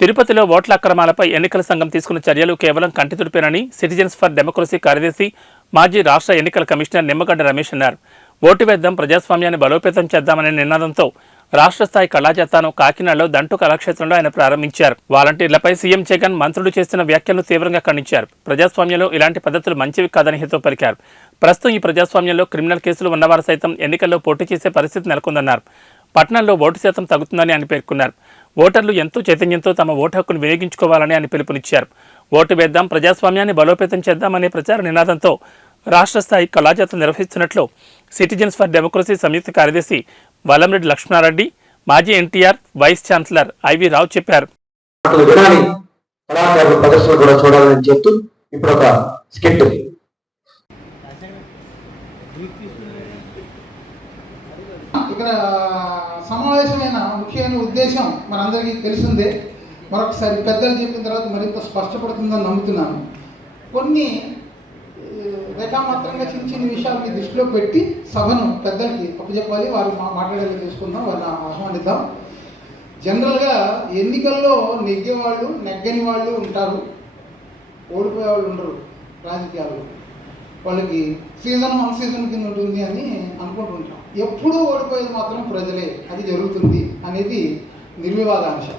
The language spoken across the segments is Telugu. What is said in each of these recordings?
తిరుపతిలో ఓట్ల అక్రమాలపై ఎన్నికల సంఘం తీసుకున్న చర్యలు కేవలం కంటితుడిపేనని సిటిజన్స్ ఫర్ డెమోక్రసీ కార్యదర్శి మాజీ రాష్ట్ర ఎన్నికల కమిషనర్ నిమ్మగడ్డ రమేష్ అన్నారు. ఓటు వేద్దాం ప్రజాస్వామ్యాన్ని బలోపేతం చేద్దామనే నినాదంతో రాష్ట్ర స్థాయి కళాజాతాను కాకినాడలో దంటు కళాక్షేత్రంలో ఆయన ప్రారంభించారు. వాలంటీర్లపై సీఎం జగన్ మంత్రులు చేస్తున్న వ్యాఖ్యలను తీవ్రంగా ఖండించారు. ప్రజాస్వామ్యంలో ఇలాంటి పద్ధతులు మంచివి కాదని హితో పలికారు. ప్రస్తుతం ఈ ప్రజాస్వామ్యంలో క్రిమినల్ కేసులు ఉన్నవారు సైతం ఎన్నికల్లో పోటీ చేసే పరిస్థితి నెలకొందన్నారు. పట్టణంలో ఓటు శాతం తగ్గుతుందని ఆయన పేర్కొన్నారు. ఓటర్లు ఎంతో చైతన్యంతో తమ ఓటు హక్కును వినియోగించుకోవాలని ఆయన పిలుపునిచ్చారు. ఓటు వేద్దాం ప్రజాస్వామ్యాన్ని బలోపేతం చేద్దామనే ప్రచార నినాదంతో రాష్ట్ర స్థాయి కళాజాతం నిర్వహిస్తున్నట్లు సిటిజన్స్ ఫర్ డెమోక్రసీ సంయుక్త కార్యదర్శి వల్లంరెడ్డి లక్ష్మణారెడ్డి మాజీ NTR vice chancellor IV Rao చెప్పారు. మాటలు వినాలి కళాకారుల ప్రదర్శన కూడా చూడాలని చెప్తూ ఇప్పుడు ఒక స్కిట్. ఇక్కడ సమావేశమైన ముఖ్యమైన ఉద్దేశం మనందరికీ తెలిసిందే. మరొకసారి పెద్దలు చెప్పిన తర్వాత మరింత స్పష్టపడుతుందని నమ్ముతున్నాను. కొన్ని రేఖామాత్రంగా చిన్న చిన్న విషయాలని దృష్టిలో పెట్టి సభను పెద్దలకి అప్పచెప్పాలి. వారు మా మాట్లాడేలా చేసుకుందాం వారిని ఆహ్వానిద్దాం. జనరల్గా ఎన్నికల్లో నెగ్గేవాళ్ళు నెగ్గని వాళ్ళు ఉంటారు. ఓడిపోయే వాళ్ళు ఉండరు రాజకీయాల్లో. వాళ్ళకి సీజన్ వన్ సీజన్ కింద ఉంటుంది అని అనుకుంటుంటాం. ఎప్పుడూ ఓడిపోయేది మాత్రం ప్రజలే. అది జరుగుతుంది అనేది నిర్వివాదాంశం.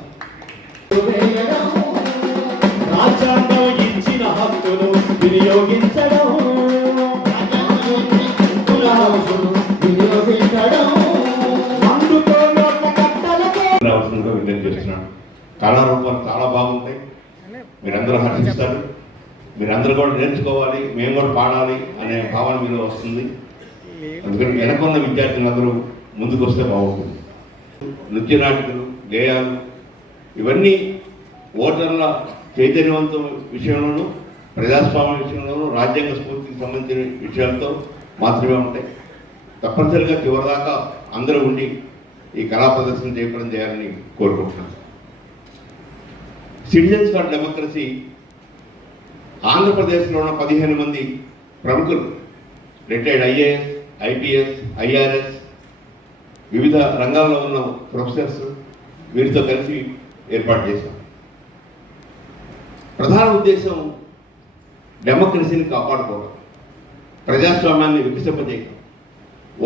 రాజ్యాంగం ఇచ్చిన హక్కును వినియోగించడం. చేస్తున్నాను కళారూపాలు చాలా బాగుంటాయి మీరందరూ హర్షిస్తారు. మీరందరూ కూడా నేర్చుకోవాలి మేము కూడా పాడాలి అనే భావన మీలో వస్తుంది. అందుకని వెనకున్న విద్యార్థులందరూ ముందుకు వస్తే బాగుంటుంది. నృత్య నాటకులు గేయాలు ఇవన్నీ ఓటర్ల చైతన్యవంతం విషయంలోనూ ప్రజాస్వామ్య విషయంలోనూ రాజ్యాంగ స్ఫూర్తికి సంబంధించిన విషయాలతో మాత్రమే ఉంటాయి. తప్పనిసరిగా చివరిదాకా అందరూ ఉండి ఈ కళా ప్రదర్శన చేపడం చేయాలని కోరుకుంటున్నాను. సిటిజన్స్ ఫర్ డెమోక్రసీ ఆంధ్రప్రదేశ్లో ఉన్న పదిహేను మంది ప్రముఖులు. రిటైర్డ్ ఐఏఎస్ ఐపీఎస్ ఐఆర్ఎస్ వివిధ రంగాల్లో ఉన్న ప్రొఫెసర్స్ వీరితో కలిసి ఏర్పాటు చేశాం. ప్రధాన ఉద్దేశం డెమోక్రసీని కాపాడుకోవడం ప్రజాస్వామ్యాన్ని వికసింపజేయడం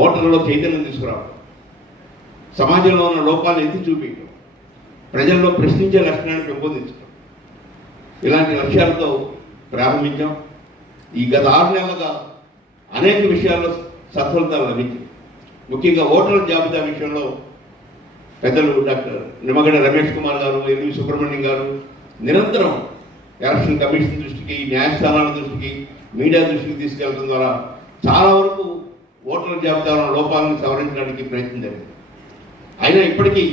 ఓటర్లలో చైతన్యం తీసుకురావడం సమాజంలో ఉన్న లోపాలను ఎత్తి చూపించడం ప్రజల్లో ప్రశ్నించే లక్షణాన్ని పెంపొందించడం. ఇలాంటి లక్ష్యాలతో ప్రారంభించాం. ఈ గత ఆరు నెలలుగా అనేక విషయాల్లో సత్ఫలితాలు లభించాయి ముఖ్యంగా ఓటర్ల జాబితా విషయంలో పెద్దలు డాక్టర్ నిమ్మగడ్డ రమేష్ కుమార్ గారు ఎల్వి సుబ్రహ్మణ్యం గారు నిరంతరం ఎలక్షన్ కమిషన్ దృష్టికి న్యాయస్థానాల దృష్టికి మీడియా దృష్టికి తీసుకెళ్ళడం ద్వారా చాలా వరకు ఓటర్ల జాబితాలో లోపాలను సవరించడానికి ప్రయత్నం జరిగింది. అయినా ఇప్పటికీ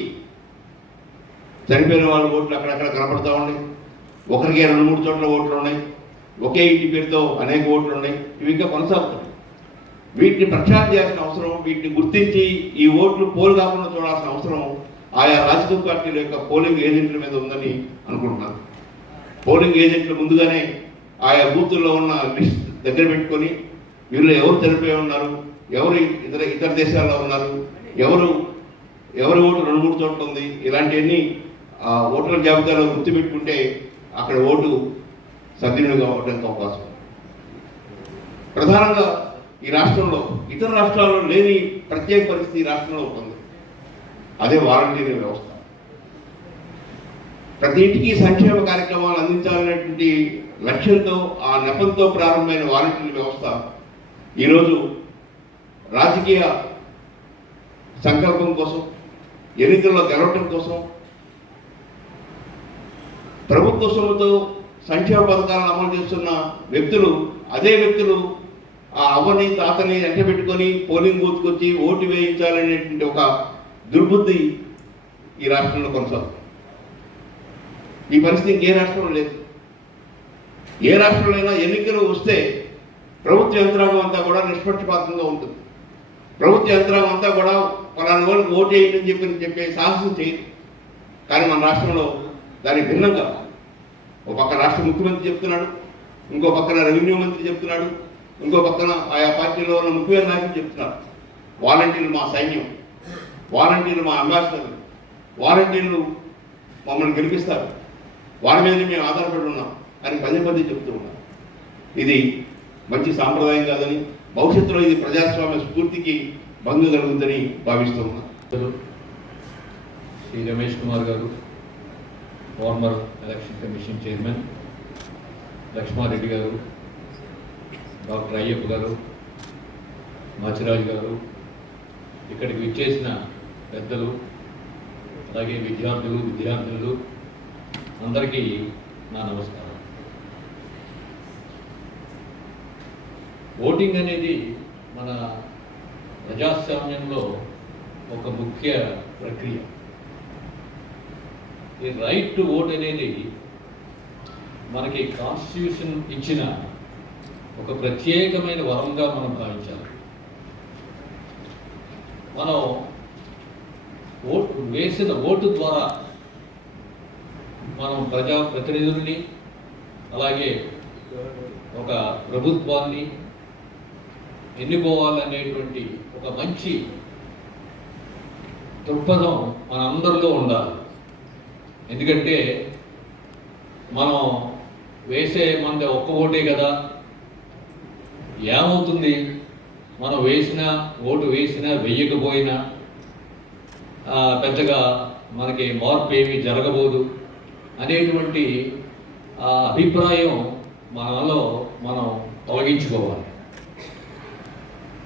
చనిపోయిన వాళ్ళ ఓట్లు అక్కడక్కడ కనపడతా ఉన్నాయి. ఒకరికి రెండు మూడు చోట్ల ఓట్లు ఉన్నాయి. ఒకే ఇంటి పేరుతో అనేక ఓట్లు ఉన్నాయి. ఇవి ఇంకా కొనసాగుతున్నాయి. వీటిని ప్రచారం చేయాల్సిన అవసరం వీటిని గుర్తించి ఈ ఓట్లు పోలు కాకుండా చూడాల్సిన అవసరం ఆయా రాజకీయ పార్టీల యొక్క పోలింగ్ ఏజెంట్ల మీద ఉందని అనుకుంటున్నాను. పోలింగ్ ఏజెంట్లు ముందుగానే ఆయా బూతుల్లో ఉన్న లిస్ట్ దగ్గర పెట్టుకొని వీళ్ళు ఎవరు తెలిపే ఉన్నారు ఎవరు ఇతర ఇతర దేశాల్లో ఉన్నారు ఎవరు ఎవరి ఓటు రెండు మూడు చోట్ల ఉంది ఇలాంటివన్నీ ఆ ఓటర్ల జాబితాలో గుర్తుపెట్టుకుంటే అక్కడ ఓటు సభ్యునిగా అవ్వడానికి అవకాశం ప్రధానంగా ఈ రాష్ట్రంలో ఇతర రాష్ట్రాల్లో లేని ప్రత్యేక పరిస్థితి ఈ రాష్ట్రంలో ఉంటుంది. అదే వాలంటీర్ వ్యవస్థ. ప్రతి ఇంటికి సంక్షేమ కార్యక్రమాలు అందించాలనేటువంటి లక్ష్యంతో ఆ నెపంతో ప్రారంభమైన వాలంటీర్ వ్యవస్థ ఈరోజు రాజకీయ సంకల్పం కోసం ఎన్నికల్లో గెలవటం కోసం ప్రభుత్వ సొమ్ముతో సంక్షేమ పథకాలను అమలు చేస్తున్న వ్యక్తులు అదే వ్యక్తులు ఆ అవ్వని తాతని వెంట పెట్టుకొని పోలింగ్ బూత్కి వచ్చి ఓటు వేయించాలనేటువంటి ఒక దుర్బుద్ధి ఈ రాష్ట్రంలో కొనసాగుతుంది. ఈ పరిస్థితి ఇంకే రాష్ట్రంలో లేదు. ఏ రాష్ట్రంలో అయినా ఎన్నికలు వస్తే ప్రభుత్వ యంత్రాంగం అంతా కూడా నిష్పక్షపాతంగా ఉంటుంది. ప్రభుత్వ యంత్రాంగం అంతా కూడా పలానా వాళ్ళకి ఓటు వేయండి అని చెప్పి చెప్పే సాహసం చేయదు. కానీ మన రాష్ట్రంలో దానికి భిన్నంగా ఒక పక్క రాష్ట్ర ముఖ్యమంత్రి చెప్తున్నాడు ఇంకో పక్కన రెవెన్యూ మంత్రి చెప్తున్నాడు ఇంకో పక్కన ఆయా పార్టీలో ఉన్న ముఖ్యమైన నాయకులు చెప్తున్నారు. వాలంటీర్లు మా సైన్యం వాలంటీర్లు మా అంబాసిడర్లు వాలంటీర్లు మమ్మల్ని గెలిపిస్తారు. వారి మీద మేము ఆధారపడి ఉన్నాం అని పదే పదే చెప్తూ ఉన్నాం ఇది మంచి సాంప్రదాయం కాదని భవిష్యత్తులో ఇది ప్రజాస్వామ్య స్ఫూర్తికి భంగం కలుగుతుందని భావిస్తూ ఉన్నాం Shri Ramesh Kumar garu. Former election commission chairman Lakshmareddy garu doctor Ayyappa గారు మాచిరాజు గారు ఇక్కడికి విచ్చేసిన పెద్దలు అలాగే విద్యార్థులు విద్యార్థులు అందరికీ నా నమస్కారం. ఓటింగ్ అనేది మన ప్రజాస్వామ్యంలో ఒక ముఖ్య ప్రక్రియ. ఈ రైట్ టు ఓట్ అనేది మనకి కాన్స్టిట్యూషన్ ఇచ్చిన ఒక ప్రత్యేకమైన వరంగా మనం భావించాలి. మనం ఓటు వేసిన ఓటు ద్వారా మనం ప్రజా ప్రతినిధుల్ని అలాగే ఒక ప్రభుత్వాన్ని ఎన్నుకోవాలనేటువంటి ఒక మంచి దృక్పథం మన అందరిలో ఉండాలి. ఎందుకంటే మనం వేసే మంది ఒక్క ఓటే కదా. ఏమవుతుంది? మనం వేసిన ఓటు వేసినా వేయకపోయినా పెద్దగా మనకి మార్పు ఏమీ జరగబోదు అనేటువంటి ఆ అభిప్రాయం మనలో మనం తొలగించుకోవాలి.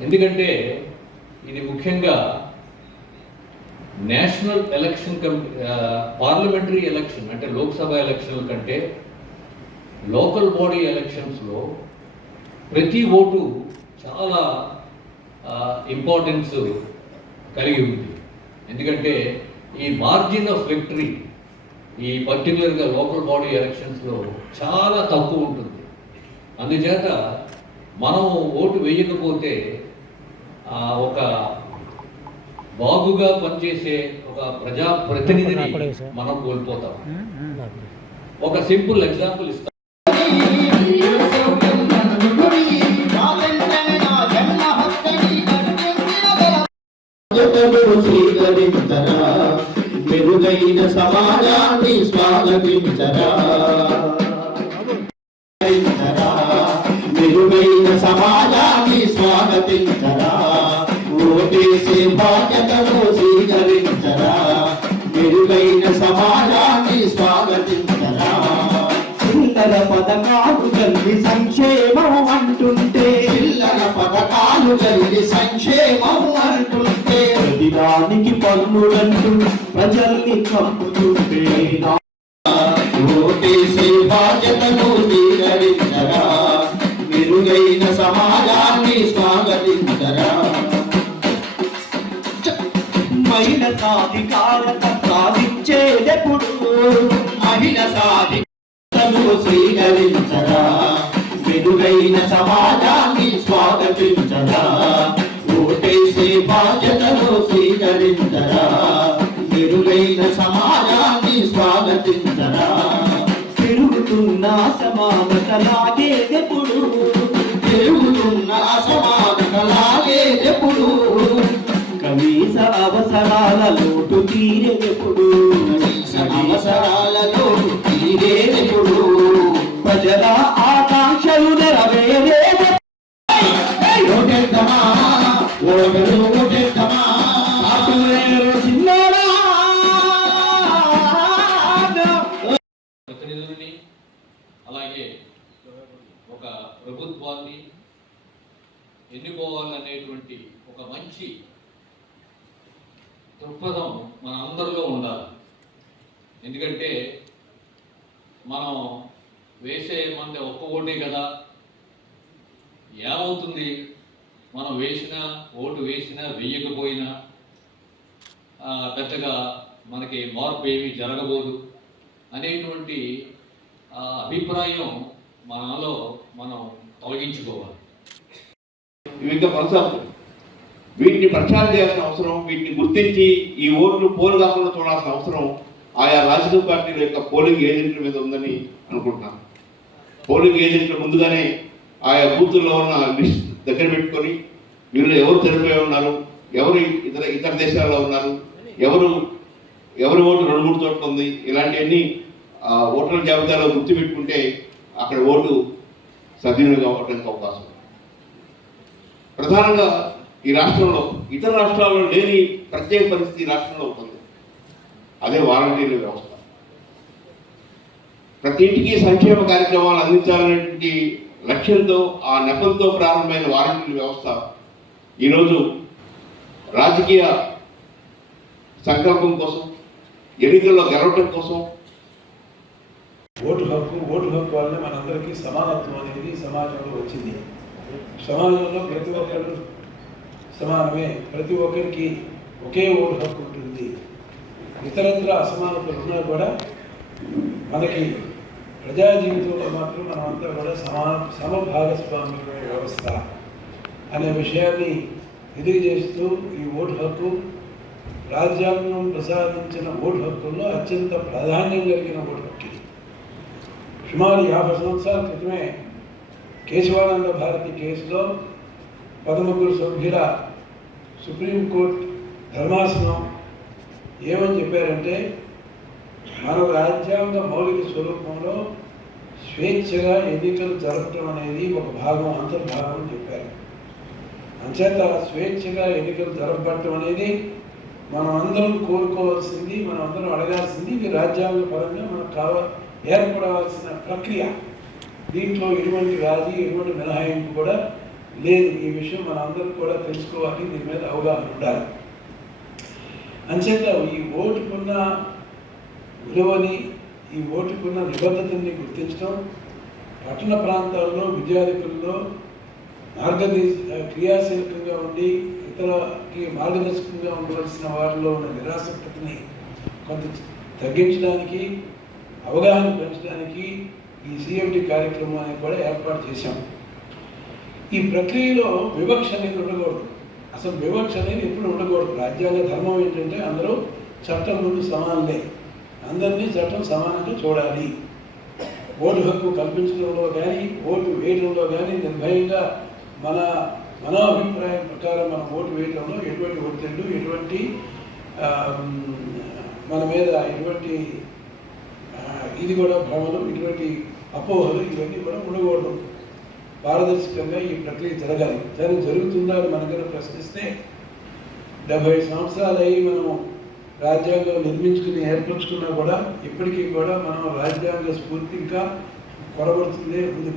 ఎందుకంటే ఇది ముఖ్యంగా national election cum parliamentary election అంటే లోక్సభ ఎలక్షన్ల కంటే లోకల్ బాడీ ఎలక్షన్స్లో ప్రతి ఓటు చాలా ఇంపార్టెన్స్ కలిగి ఉంది. ఎందుకంటే ఈ మార్జిన్ ఆఫ్ విక్టరీ ఈ పర్టికులర్గా లోకల్ బాడీ ఎలక్షన్స్లో చాలా తక్కువ ఉంటుంది. అందుచేత మనం ఓటు వేయకపోతే ఒక బాగుగా పనిచేసే ఒక ప్రజా ప్రతినిధిని మనం కోల్పోతాం. ఒక సింపుల్ ఎగ్జాంపుల్ ఇస్తాం. మెరుగైన సమాజాన్ని స్వాగతించరా ఓటేసే బాధ్యతను స్వీకరించరా. మెరుగైన సమాజాన్ని స్వాగతించరా. చిల్లర పథకాలు కలిగి సంక్షేమం అంటుంటే. చిల్లర పథకాలు కలిగి సంక్షేమం అంటుంటే. ప్రతిదానికి పన్నులంటూ ప్రజల్ని కప్పుతుంటే. ఓటేసే మహిళ సాధికారతను స్వీకరించరా మెరుగైన సమాజాన్ని స్వాగతించరా ఓటేసే బాధ్యతను స్వీకరించదా. మెరుగైన సమాజాన్ని స్వాగతించరా పెరుగుతున్న సమానతలాగేదెప్పుడు పెరుగుతున్న అసమానతలాగేదెప్పుడు కనీస అవసరాల లోటు తీరేదెప్పుడు కనీస ప్రజల ఆకాంక్షలు ఓటరు ప్రతినిధుల్ని అలాగే ఒక ప్రభుత్వాన్ని ఎన్నుకోవాలనేటువంటి ఒక మంచి దృక్పథం మన అందరిలో ఉండాలి. ఎందుకంటే మనం వేసే మంది ఒక్క ఓటే కదా. ఏమవుతుంది? మనం వేసిన ఓటు వేసినా వేయకపోయినా పెద్దగా మనకి మార్పు ఏమీ జరగబోదు అనేటువంటి అభిప్రాయం మనలో మనం తొలగించుకోవాలి. ఇవి ఇంకా వీటిని ప్రచారం చేయాల్సిన అవసరం వీటిని గుర్తించి ఈ ఓట్లు పోలు కాకుండా చూడాల్సిన అవసరం ఆయా రాజకీయ పార్టీల యొక్క పోలింగ్ ఏజెంట్ల మీద ఉందని అనుకుంటున్నాను. పోలింగ్ ఏజెంట్ల ముందుగానే ఆయా బూతుల్లో ఉన్న లిస్ట్ దగ్గర పెట్టుకొని వీళ్ళు ఎవరు చనిపోయి ఉన్నారు ఎవరు ఇతర ఇతర దేశాల్లో ఉన్నారు ఎవరు ఎవరి ఓటు రెండు మూడు చోట్ల ఉంది ఇలాంటివన్నీ ఆ ఓటర్ల జాబితాలో గుర్తుపెట్టుకుంటే అక్కడ ఓటు సద్వినియోగం అవ్వడానికి అవకాశం ప్రధానంగా ఈ రాష్ట్రంలో ఇతర రాష్ట్రాల్లో లేని ప్రత్యేక పరిస్థితి ఈ రాష్ట్రంలో ఉంటుంది అదే వాలంటీర్ల వ్యవస్థ. ప్రతి ఇంటికి సంక్షేమ కార్యక్రమాలు అందించాలనేటువంటి లక్ష్యంతో ఆ నెపంతో ప్రారంభమైన వాలంటీర్ల వ్యవస్థ ఈరోజు రాజకీయ సంకల్పం కోసం ఎన్నికల్లో గెలవటం కోసం ఓటు హక్కు ఓటు హక్కు వల్ల మనందరికీ సమానత్వం అనేది సమాజంలో వచ్చింది. సమాజంలో ప్రతి ఒక్కరు సమానమే. ప్రతి ఒక్కరికి ఒకే ఓటు హక్కు ఉంటుంది. ఇతరత్ర అసమానతలు ఉన్నా కూడా మనకి ప్రజా జీవితంలో మాత్రం మనమంతా కూడా సమాన సమభాగస్వామ్య వ్యవస్థ అనే విషయాన్ని తెలియజేస్తూ ఈ ఓటు హక్కు రాజ్యాంగం ప్రసాదించిన ఓటు హక్కుల్లో అత్యంత ప్రాధాన్యం కలిగిన ఓటు హక్కు సుమారు యాభై సంవత్సరాల క్రితమే కేశవానంద భారతి కేసులో పదముగ్గురు సభ్యుల సుప్రీంకోర్టు ధర్మాసనం ఏమని చెప్పారంటే మన రాజ్యాంగ మౌలిక స్వరూపంలో స్వేచ్ఛగా ఎన్నికలు జరపడం అనేది ఒక భాగం అంతర్భాగం అని చెప్పారు. అంచేత స్వేచ్ఛగా ఎన్నికలు జరపబడటం అనేది మనం అందరం కోరుకోవాల్సింది మనం అందరం అడగాల్సింది ఇది రాజ్యాంగ పరంగా మనకు కావ ఏర్పడవలసిన ప్రక్రియ. దీంట్లో ఎటువంటి రాజీ ఎటువంటి మినహాయింపు కూడా లేదు. ఈ విషయం మన అందరం కూడా తెలుసుకోవాలి దీని మీద అవగాహన ఉండాలి. అంచేత ఈ ఓటుకున్న విలువని ఈ ఓటుకున్న నిబద్ధతని గుర్తించడం పట్టణ ప్రాంతాల్లో విద్యార్థుల్లో మార్గదర్శ క్రియాశీలకంగా ఉండి ఇతరకి మార్గదర్శకంగా ఉండవలసిన వారిలో ఉన్న నిరాసక్తని కొంత తగ్గించడానికి అవగాహన పెంచడానికి ఈ సిఎండి కార్యక్రమాన్ని కూడా ఏర్పాటు చేశాం. ఈ ప్రక్రియలో వివక్ష అనేది ఉండకూడదు. అసలు వివక్ష అనేది ఎప్పుడు ఉండకూడదు. రాజ్యాంగ ధర్మం ఏంటంటే అందరూ చట్టం ముందు సమానులే. అందరినీ చట్టం సమానంగా చూడాలి. ఓటు హక్కు కల్పించడంలో కానీ ఓటు వేయడంలో కానీ నిర్భయంగా మన మన అభిప్రాయం ప్రకారం మనం ఓటు వేయడంలో ఎటువంటి ఒత్తిళ్ళు ఎటువంటి మన మీద ఎటువంటి ఇది కూడా భ్రమలు ఇటువంటి అపోహలు ఇవన్నీ కూడా ఉండకూడదు. పారదర్శకంగా ఈ ప్రక్రియ జరగాలి. కానీ జరుగుతుందా అని మనకన్నా ప్రశ్నిస్తే డెబ్బై సంవత్సరాలు అయ్యి మనం రాజ్యాంగం నిర్మించుకుని ఏర్పరచుకున్నా కూడా ఇప్పటికీ కూడా మనం రాజ్యాంగ స్ఫూర్తి ఇంకా కొరబడుతుంది ఉంది